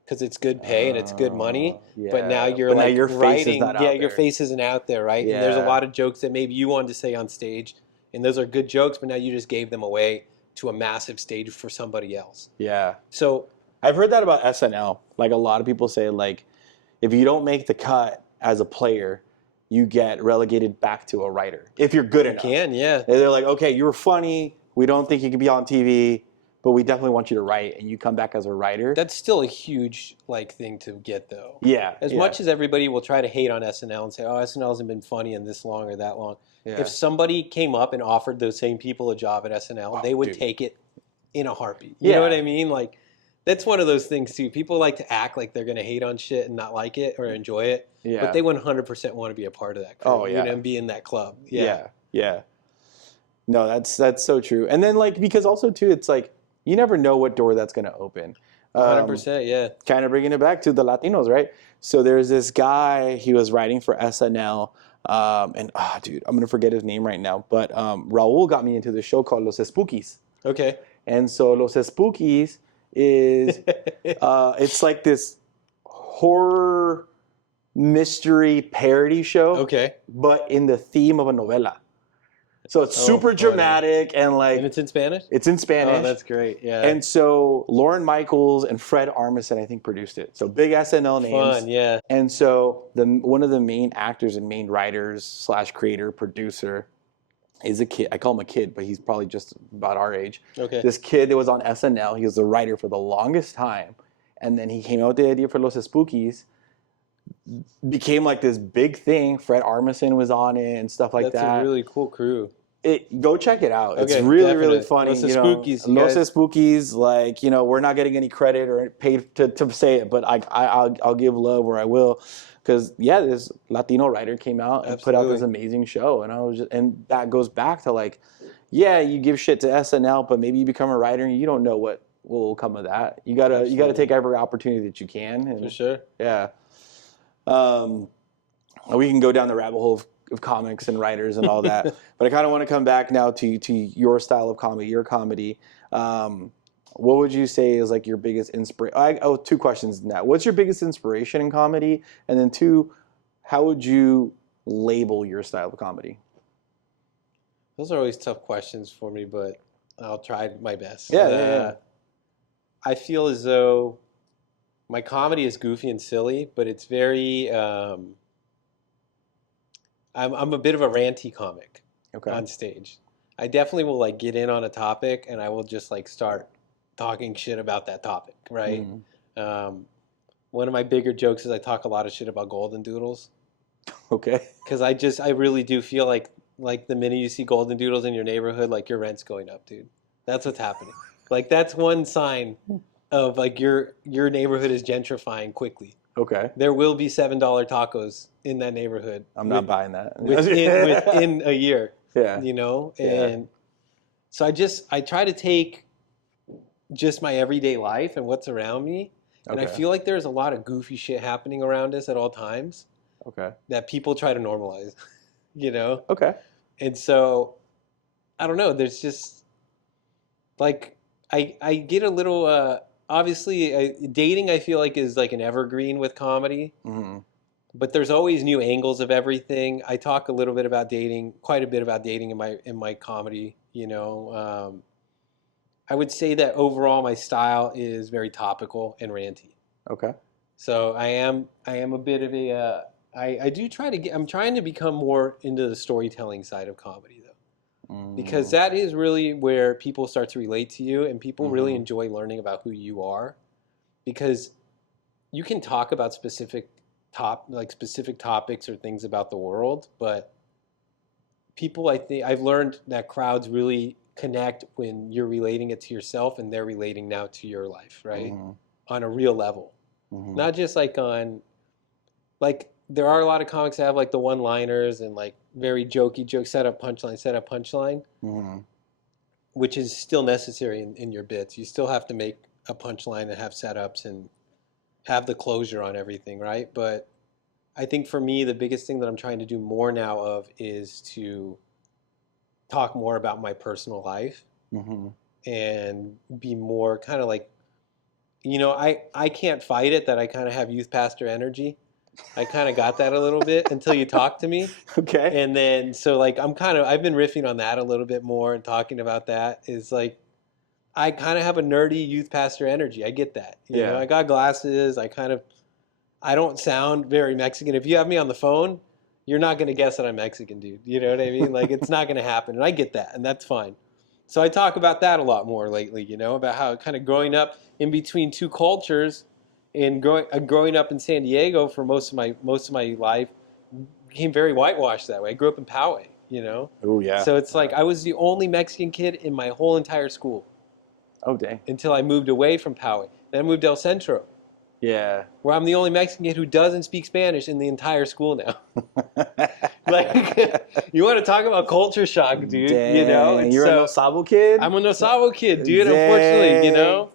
because it's good pay and it's good money. But now you're now your face writing, is not out there. your face isn't out there, right? And there's a lot of jokes that maybe you wanted to say on stage, and those are good jokes, but now you just gave them away to a massive stage for somebody else. Yeah. So I've heard that about SNL. Like a lot of people say, like if you don't make the cut as a player, you get relegated back to a writer if you're good enough. They're like, okay, you were funny. We don't think you can be on TV, but we definitely want you to write, and you come back as a writer. That's still a huge thing to get, though. Yeah. As much as everybody will try to hate on SNL and say, oh, SNL hasn't been funny in this long or that long. Yeah. If somebody came up and offered those same people a job at SNL, they would take it in a heartbeat. You know what I mean? Like, that's one of those things, too. People like to act like they're going to hate on shit and not like it or enjoy it. Yeah. But they 100% want to be a part of that crew. And be in that club. Yeah. No, that's so true. And then, like, because also, too, it's like, you never know what door that's going to open. 100%, yeah. Kind of bringing it back to the Latinos, right? So there's this guy, he was writing for SNL. Dude, I'm going to forget his name right now. But Raul got me into the show called Los Spookies. Okay. And so Los Spookies is it's like this horror mystery parody show. Okay. But in the theme of a novela. So it's super dramatic and like... And it's in Spanish? It's in Spanish. Oh, that's great, yeah. And so Lauren Michaels and Fred Armisen, I think, produced it. So big SNL names. Fun, yeah. And so one of the main actors and main writers / creator, producer is a kid. I call him a kid, but he's probably just about our age. Okay. This kid that was on SNL, he was the writer for the longest time. And then he came out with the idea for Los Spookies. Became like this big thing. Fred Armisen was on it and stuff like that. That's a really cool crew. Go check it out. It's really funny. Los Spookies. Los Spookies, like, we're not getting any credit or paid to say it, but I'll give love where I will. Because, this Latino writer came out and put out this amazing show. And that goes back to like, you give shit to SNL, but maybe you become a writer and you don't know what will come of that. You gotta take every opportunity that you can. And, for sure. Yeah. We can go down the rabbit hole of comics and writers and all that, but I kind of want to come back now to your style of comedy, your comedy. What would you say is like your biggest inspiration? 2 questions now. What's your biggest inspiration in comedy? And then 2, how would you label your style of comedy? Those are always tough questions for me, but I'll try my best. Yeah. I feel as though my comedy is goofy and silly, but it's very... I'm a bit of a ranty comic on stage. I definitely will like get in on a topic and I will just like start talking shit about that topic, right? Mm-hmm. One of my bigger jokes is I talk a lot of shit about golden doodles. Okay. Because I really do feel like the minute you see golden doodles in your neighborhood, like your rent's going up, dude. That's what's happening. Like that's one sign of like your neighborhood is gentrifying quickly. Okay. There will be $7 tacos in that neighborhood. I'm not buying that. within a year. Yeah. You know? Yeah. And so I try to take just my everyday life and what's around me. And I Okay. feel like there's a lot of goofy shit happening around us at all times Okay. that people try to normalize, you know? Okay. And so I don't know, there's just like I get a little obviously dating I feel like is like an evergreen with comedy. Mm-hmm. But there's always new angles of everything. I talk a little bit about dating, quite a bit about dating in my comedy. You know, I would say that overall my style is very topical and ranty. Okay. So I am a bit of a I do try to I'm trying to become more into the storytelling side of comedy though, because that is really where people start to relate to you and people really enjoy learning about who you are, because you can talk about specific topics or things about the world, but people, I think I've learned that crowds really connect when you're relating it to yourself and they're relating now to your life, right? On a real level. Not just like on, like there are a lot of comics that have like the one-liners and like very jokey joke, set up punchline, which is still necessary in your bits. You still have to make a punchline and have setups and have the closure on everything, right? But I think for me, the biggest thing that I'm trying to do more now of is to talk more about my personal life and be more kind of like, you know, I can't fight it that I kind of have youth pastor energy. I kind of got that a little bit until you talk to me. Okay. And then, so like, I've been riffing on that a little bit more and talking about that is like, I kind of have a nerdy youth pastor energy. I get that. You know, I got glasses. I don't sound very Mexican. If you have me on the phone, you're not going to guess that I'm Mexican, dude. You know what I mean? Like, it's not going to happen. And I get that. And that's fine. So I talk about that a lot more lately, you know, about how kind of growing up in between two cultures and growing up in San Diego for most of my life became very whitewashed that way. I grew up in Poway, you know? Oh, yeah. So it's like I was the only Mexican kid in my whole entire school. Oh, dang. Until I moved away from Poway. Then I moved to El Centro. Yeah. Where I'm the only Mexican kid who doesn't speak Spanish in the entire school now. Like, you want to talk about culture shock, dude. Dang. You know? And you're a No Sabo kid? I'm a No Sabo kid, dude, Dang. unfortunately, you know?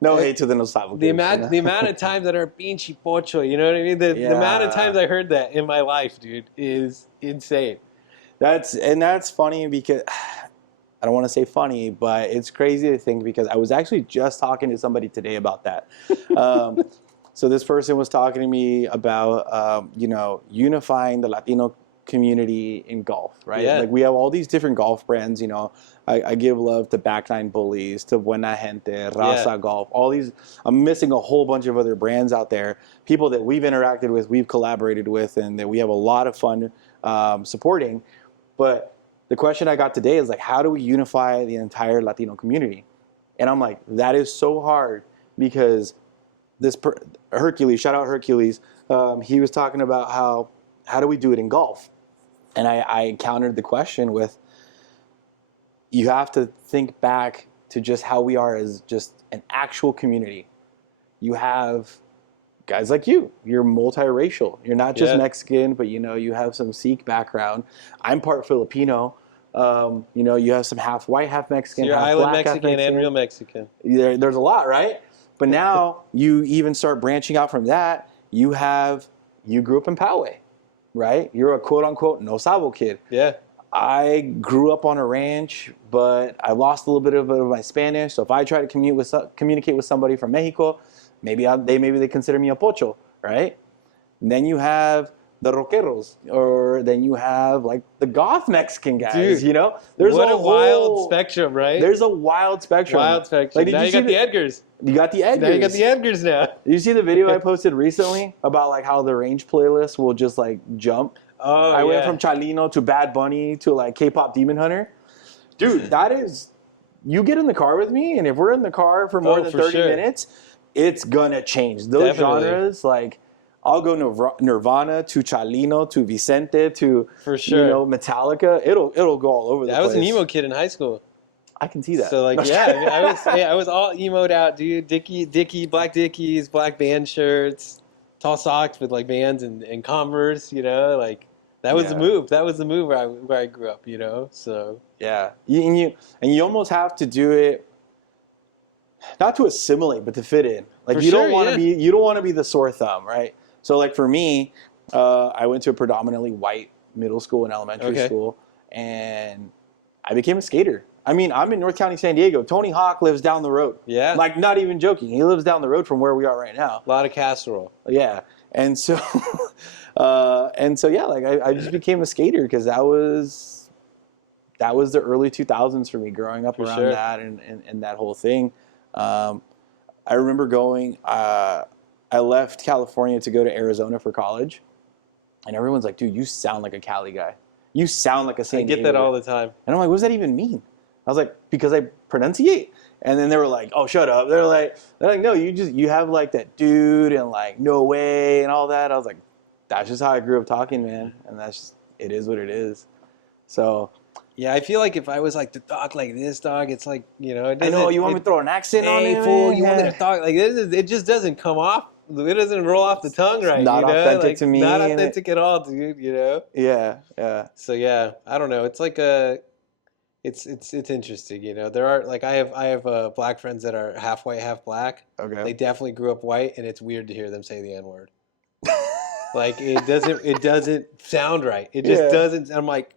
No hate to the No Sabo The kids. amount of times that are pinche pocho, you know what I mean? The amount of times I heard that in my life, dude, is insane. That's funny because I don't want to say funny, but it's crazy to think because I was actually just talking to somebody today about that. So this person was talking to me about, you know, unifying the Latino community in golf, right? Yeah. Like we have all these different golf brands, you know. I give love to Backline Bullies, to Buena Gente, Raza Golf, all these. I'm missing a whole bunch of other brands out there, people that we've interacted with, we've collaborated with, and that we have a lot of fun supporting. But the question I got today is like, how do we unify the entire Latino community? And I'm like, that is so hard because Hercules, shout out Hercules, he was talking about how do we do it in golf? And I countered the question with, you have to think back to just how we are as just an actual community. You have guys like you. You're multiracial. You're not just Mexican, but you know, you have some Sikh background. I'm part Filipino. You know, you have some half white, half Mexican, So you're half island black, Mexican half Mexican. and real Mexican. There's a lot, right? But now you even start branching out from that. You grew up in Poway, right? You're a quote unquote No Sabo kid. Yeah. I grew up on a ranch, but I lost a little bit of my Spanish. So if I try to communicate with somebody from Mexico, maybe they consider me a pocho, right? And then you have the rockeros, or then you have like the goth Mexican guys. Dude, you know, there's a wild spectrum, right? There's a wild spectrum. Like, now you got the Edgars. You got the Edgars. Now you got the Edgars now. Did you see the video I posted recently about like how the range playlist will just like jump? Oh, I went from Chalino to Bad Bunny to like K-pop Demon Hunter. Dude, that is, you get in the car with me, and if we're in the car for more than 30 minutes, it's gonna change. Those genres, like, I'll go Nirvana to Chalino to Vicente to For sure. Metallica. It'll go all over the place. I was an emo kid in high school. I can see that. So like, yeah, I mean, I was all emoed out, dude. Black Dickies, black band shirts, tall socks with like Vans and Converse. Like that was the move. That was the move where I grew up. So yeah, and you almost have to do it not to assimilate, but to fit in. Like you don't want to be the sore thumb, right? So like for me, I went to a predominantly white middle school and elementary school, and I became a skater. I mean, I'm in North County, San Diego. Tony Hawk lives down the road. Yeah. Like, not even joking. He lives down the road from where we are right now. A lot of casserole. Yeah. And so, like, I just became a skater because that was the early 2000s for me, growing up around that and that whole thing. I remember going, I left California to go to Arizona for college. And everyone's like, dude, you sound like a Cali guy. You sound like a San Diego. I get that all the time. And I'm like, what does that even mean? I was like, because I pronunciate. And then they were like, oh, shut up. They're like, no, you have like that dude and like, no way and all that. I was like, that's just how I grew up talking, man. And it is what it is. So. Yeah, I feel like if I was like to talk like this, dog, it's like, I know, you want me to throw an accent on it? Fool, you want me to talk like this? It just doesn't come off. It doesn't roll off the tongue right. Not authentic to me. Not authentic at all, dude. Yeah. So yeah, I don't know. It's like it's interesting. There are like I have black friends that are half white, half black. Okay. They definitely grew up white, and it's weird to hear them say the N-word. Like it doesn't sound right. It just doesn't. I'm like.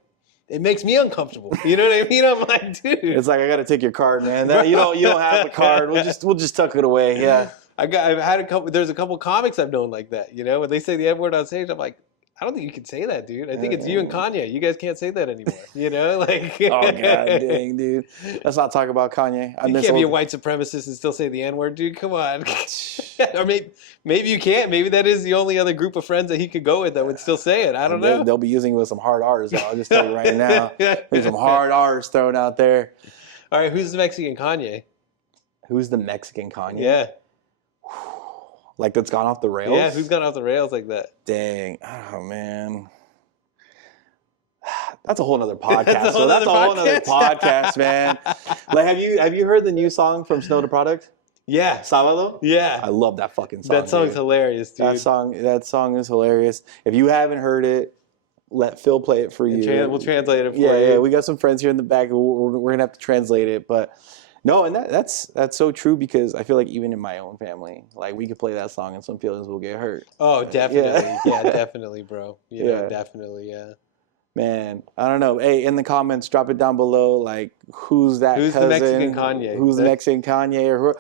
It makes me uncomfortable. You know what I mean? I'm like, dude. It's like I got to take your card, man. You don't have the card. We'll just tuck it away. Yeah. There's a couple comics I've known like that. When they say the N-word on stage, I'm like, I don't think you can say that, dude. I think it's you and Kanye. You guys can't say that anymore. Like. Oh god, dang, dude. Let's not talk about Kanye. You can't be a white supremacist and still say the N-word, dude. Come on. Or maybe you can't. Maybe that is the only other group of friends that he could go with that would still say it. I don't know. They'll be using it with some hard R's. I'll just tell you right now. There's some hard R's thrown out there. All right, who's the Mexican Kanye? Who's the Mexican Kanye? Yeah. Like that's gone off the rails? Yeah, who's gone off the rails like that? Dang. Oh, man. That's a whole nother podcast. That's a whole other podcast, man. Like, have you heard the new song from Snow the Product? Yeah. Sábado? Yeah. I love that fucking song. That song's hilarious, dude. That song is hilarious. If you haven't heard it, let Phil play it for you. We'll translate it for you. Yeah, we got some friends here in the back. We're going to have to translate it, but... No, and that's so true because I feel like even in my own family, like we could play that song and some feelings will get hurt. Oh, definitely. Yeah, definitely, bro. Definitely, yeah. Man, I don't know. Hey, in the comments, drop it down below. Like, who's that cousin? The Mexican Kanye? Who's the Mexican Kanye? Or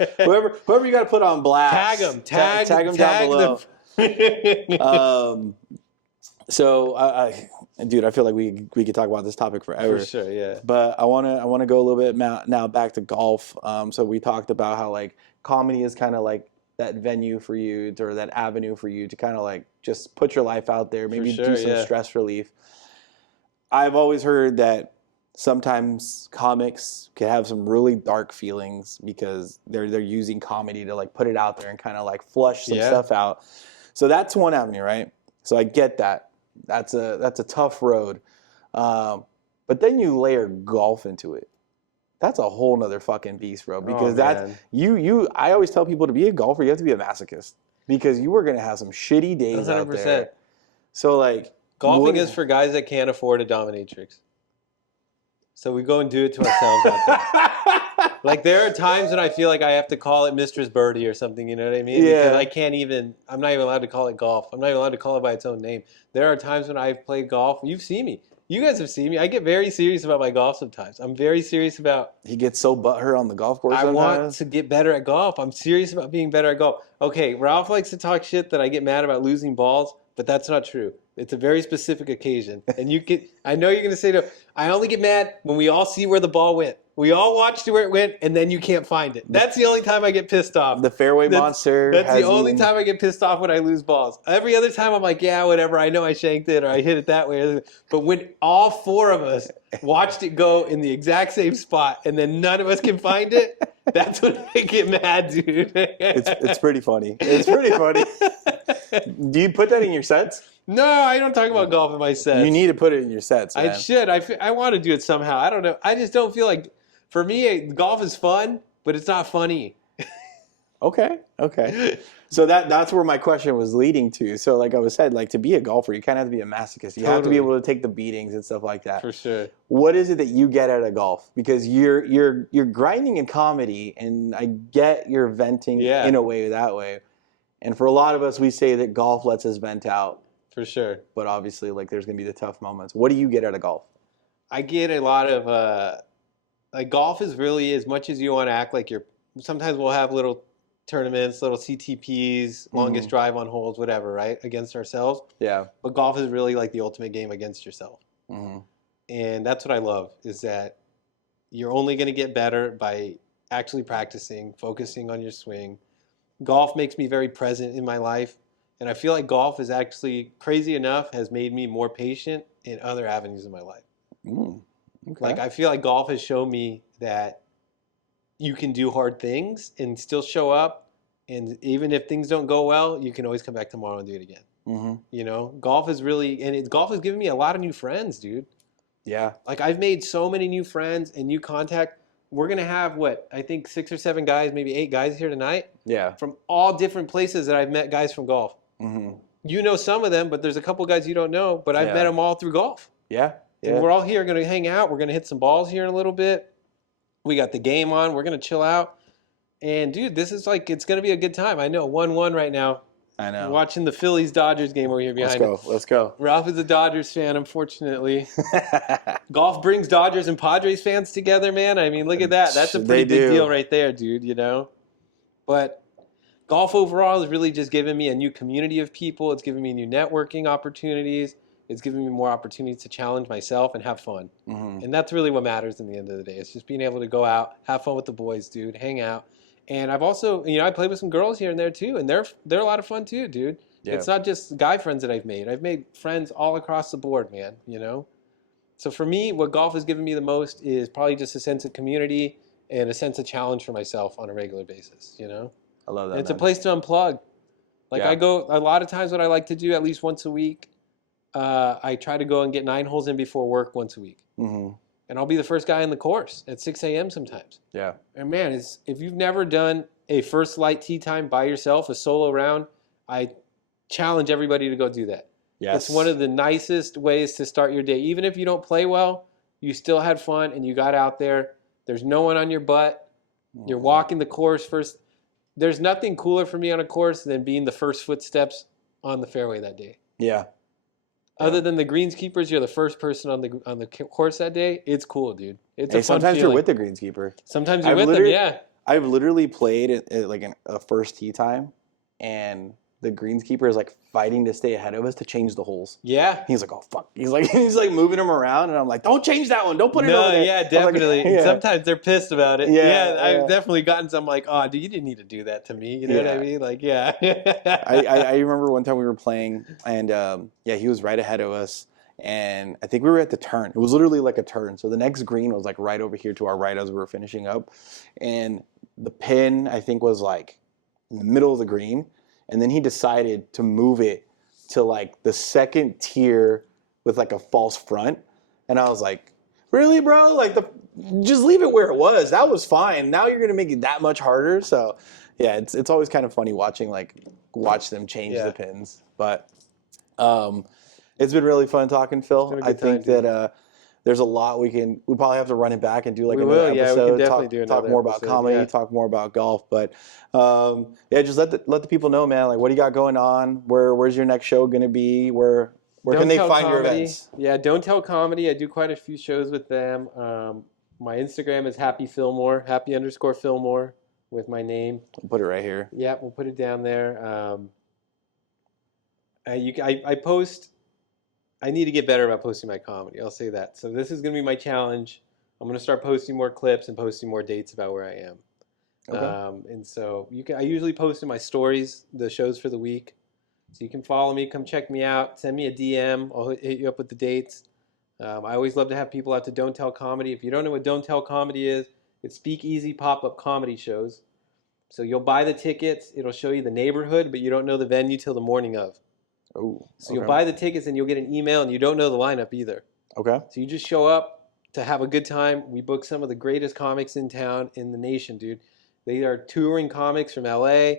whoever you got to put on blast. Tag him down below. So, dude, I feel like we could talk about this topic forever. For sure, yeah. But I wanna go a little bit now back to golf. So we talked about how like comedy is kind of like that venue for you or that avenue for you to kind of like just put your life out there, maybe do some stress relief. I've always heard that sometimes comics can have some really dark feelings because they're using comedy to like put it out there and kind of like flush some stuff out. So that's one avenue, right? So I get that. That's a tough road. But then you layer golf into it. That's a whole nother fucking beast, bro. Because I always tell people to be a golfer, you have to be a masochist. Because you are going to have some shitty days 100%. Out there. So like... Golfing is for guys that can't afford a dominatrix. So we go and do it to ourselves out there. Like there are times when I feel like I have to call it Mistress Birdie or something, you know what I mean? Yeah. Because I'm not even allowed to call it golf. I'm not even allowed to call it by its own name. There are times when I've played golf. You've seen me. You guys have seen me. I get very serious about my golf sometimes. I'm very serious about... He gets so butthurt on the golf course sometimes. I want to get better at golf. I'm serious about being better at golf. Okay, Ralph likes to talk shit that I get mad about losing balls, but that's not true. It's a very specific occasion. And I know you're going to say, no, I only get mad when we all see where the ball went. We all watched where it went, and then you can't find it. That's the only time I get pissed off. The fairway monster. That's the only time I get pissed off when I lose balls. Every other time I'm like, yeah, whatever. I know I shanked it or I hit it that way. But when all four of us watched it go in the exact same spot, and then none of us can find it, that's when I get mad, dude. It's pretty funny. It's pretty funny. Do you put that in your sets? No, I don't talk about golf in my sets. You need to put it in your sets, man. I should. I want to do it somehow. I don't know. I just don't feel like, for me, golf is fun, but it's not funny. Okay. So that's where my question was leading to. So like I was said, like to be a golfer, you kind of have to be a masochist. You have to be able to take the beatings and stuff like that. For sure. What is it that you get out of golf? Because you're grinding in comedy, and I get you're venting in a way that way. And for a lot of us, we say that golf lets us vent out. For sure. But obviously, like there's gonna be the tough moments. What do you get out of golf? I get a lot of like golf is really, as much as you want to act like you're. Sometimes we'll have little tournaments, little CTPs, longest drive on holes, whatever, right, against ourselves. Yeah. But golf is really like the ultimate game against yourself. And that's what I love, is that you're only going to get better by actually practicing, focusing on your swing. Golf makes me very present in my life. And I feel like golf is actually, crazy enough, has made me more patient in other avenues of my life. Okay. Like, I feel like golf has shown me that you can do hard things and still show up. And even if things don't go well, you can always come back tomorrow and do it again. You know, golf is really, and golf has given me a lot of new friends, dude. Yeah. Like, I've made so many new friends and new contact. We're going to have, I think 6 or 7 guys, maybe 8 guys here tonight. Yeah. From all different places that I've met guys from golf. You know some of them, but there's a couple guys you don't know, but I've met them all through golf. Yeah. And we're all here going to hang out. We're going to hit some balls here in a little bit. We got the game on. We're going to chill out. And, dude, this is like, it's going to be a good time. I know, 1-1 right now. I know. We're watching the Phillies-Dodgers game over here behind us. Let's go. Ralph is a Dodgers fan, unfortunately. Golf brings Dodgers and Padres fans together, man. I mean, look at that. That's a pretty big deal right there, dude, you know? But golf overall has really just given me a new community of people. It's given me new networking opportunities. It's given me more opportunities to challenge myself and have fun. And that's really what matters in the end of the day. It's just being able to go out, have fun with the boys, dude, hang out. And I've also, I played with some girls here and there too, and they're a lot of fun too, dude. Yeah. It's not just guy friends that I've made. I've made friends all across the board, man, you know? So for me, what golf has given me the most is probably just a sense of community and a sense of challenge for myself on a regular basis, you know? I love that. And it's a place to unplug. Like I go, a lot of times what I like to do at least once a week, I try to go and get 9 holes in before work once a week. And I'll be the first guy in the course at 6 a.m. sometimes. Yeah. And man, if you've never done a first light tee time by yourself, a solo round, I challenge everybody to go do that. Yes. It's one of the nicest ways to start your day. Even if you don't play well, you still had fun and you got out there. There's no one on your butt. You're walking the course first. There's nothing cooler for me on a course than being the first footsteps on the fairway that day. Yeah. Other than the greenskeepers, you're the first person on the course that day. It's cool, dude. It's a fun sometimes feeling. You're with the greenskeeper. Sometimes you're with them, yeah. I've literally played at like a first tee time, and the greenskeeper is like fighting to stay ahead of us to change the holes. Yeah. He's like, oh fuck. He's like moving them around, and I'm like, don't change that one. Don't put it over there. Yeah, definitely. Like, Sometimes they're pissed about it. Yeah, I've definitely gotten some like, oh, dude, you didn't need to do that to me. You know what I mean? Like, yeah. I remember one time we were playing, and he was right ahead of us, and I think we were at the turn. It was literally like a turn. So the next green was like right over here to our right as we were finishing up, and the pin I think was like in the middle of the green. And then he decided to move it to like the second tier with like a false front. And I was like, really, bro? Like, just leave it where it was. That was fine. Now you're going to make it that much harder. So, yeah, it's always kind of funny watch them change the pins. But it's been really fun talking, Phil. I think that there's a lot we probably have to run it back and do like another episode. We can definitely do another talk more about comedy, talk more about golf. But just let the people know, man. Like, what do you got going on? Where's your next show going to be? Where can they find your events? Yeah, Don't Tell Comedy. I do quite a few shows with them. My Instagram is Happy Fillmore, Happy_Fillmore with my name. We'll put it right here. Yeah, we'll put it down there. I post. I need to get better about posting my comedy. I'll say that. So this is going to be my challenge. I'm going to start posting more clips and posting more dates about where I am. Okay. And so I usually post in my stories the shows for the week. So you can follow me, come check me out, send me a DM. I'll hit you up with the dates. I always love to have people out to Don't Tell Comedy. If you don't know what Don't Tell Comedy is, it's speakeasy pop-up comedy shows. So you'll buy the tickets. It'll show you the neighborhood, but you don't know the venue till the morning of. Oh. So you'll buy the tickets and you'll get an email, and you don't know the lineup either. Okay. So you just show up to have a good time. We book some of the greatest comics in town, in the nation, dude. They are touring comics from LA,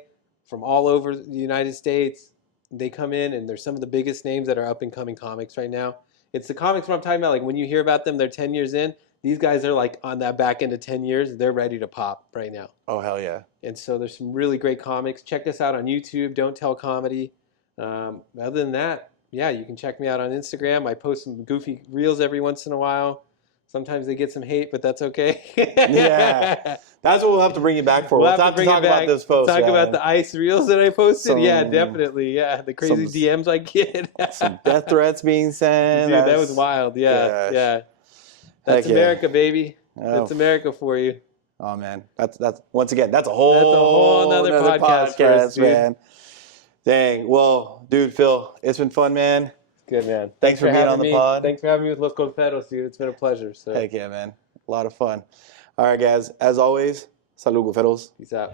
from all over the United States. They come in, and they're some of the biggest names that are up and coming comics right now. It's the comics what I'm talking about. Like when you hear about them, they're 10 years in. These guys are like on that back end of 10 years. They're ready to pop right now. Oh, hell yeah. And so there's some really great comics. Check us out on YouTube, Don't Tell Comedy. Other than that, yeah, you can check me out on Instagram. I post some goofy reels every once in a while. Sometimes they get some hate, but that's okay. Yeah. That's what we'll have to bring you back for. We'll We'll have have to to bring talk it back. about those posts. Talk man. about the ice reels that I posted. Yeah, Some- definitely. Yeah, the crazy some- DMs I get. Some death threats being sent. Dude, that That's- was wild. Yeah, gosh. yeah. That's Heck yeah. America, baby. Oh. That's America for you. Oh man, that's once again that's a whole nother podcast for us, dude. man. Dang. Well, dude, Phil, it's been fun, man. Good, man. Thanks for being having on the me. pod. Thanks for having me with Los Golferos, dude. It's been a pleasure. So, Heck yeah, man. A lot of fun. All right, guys. As always, Salud Golferos. peace out.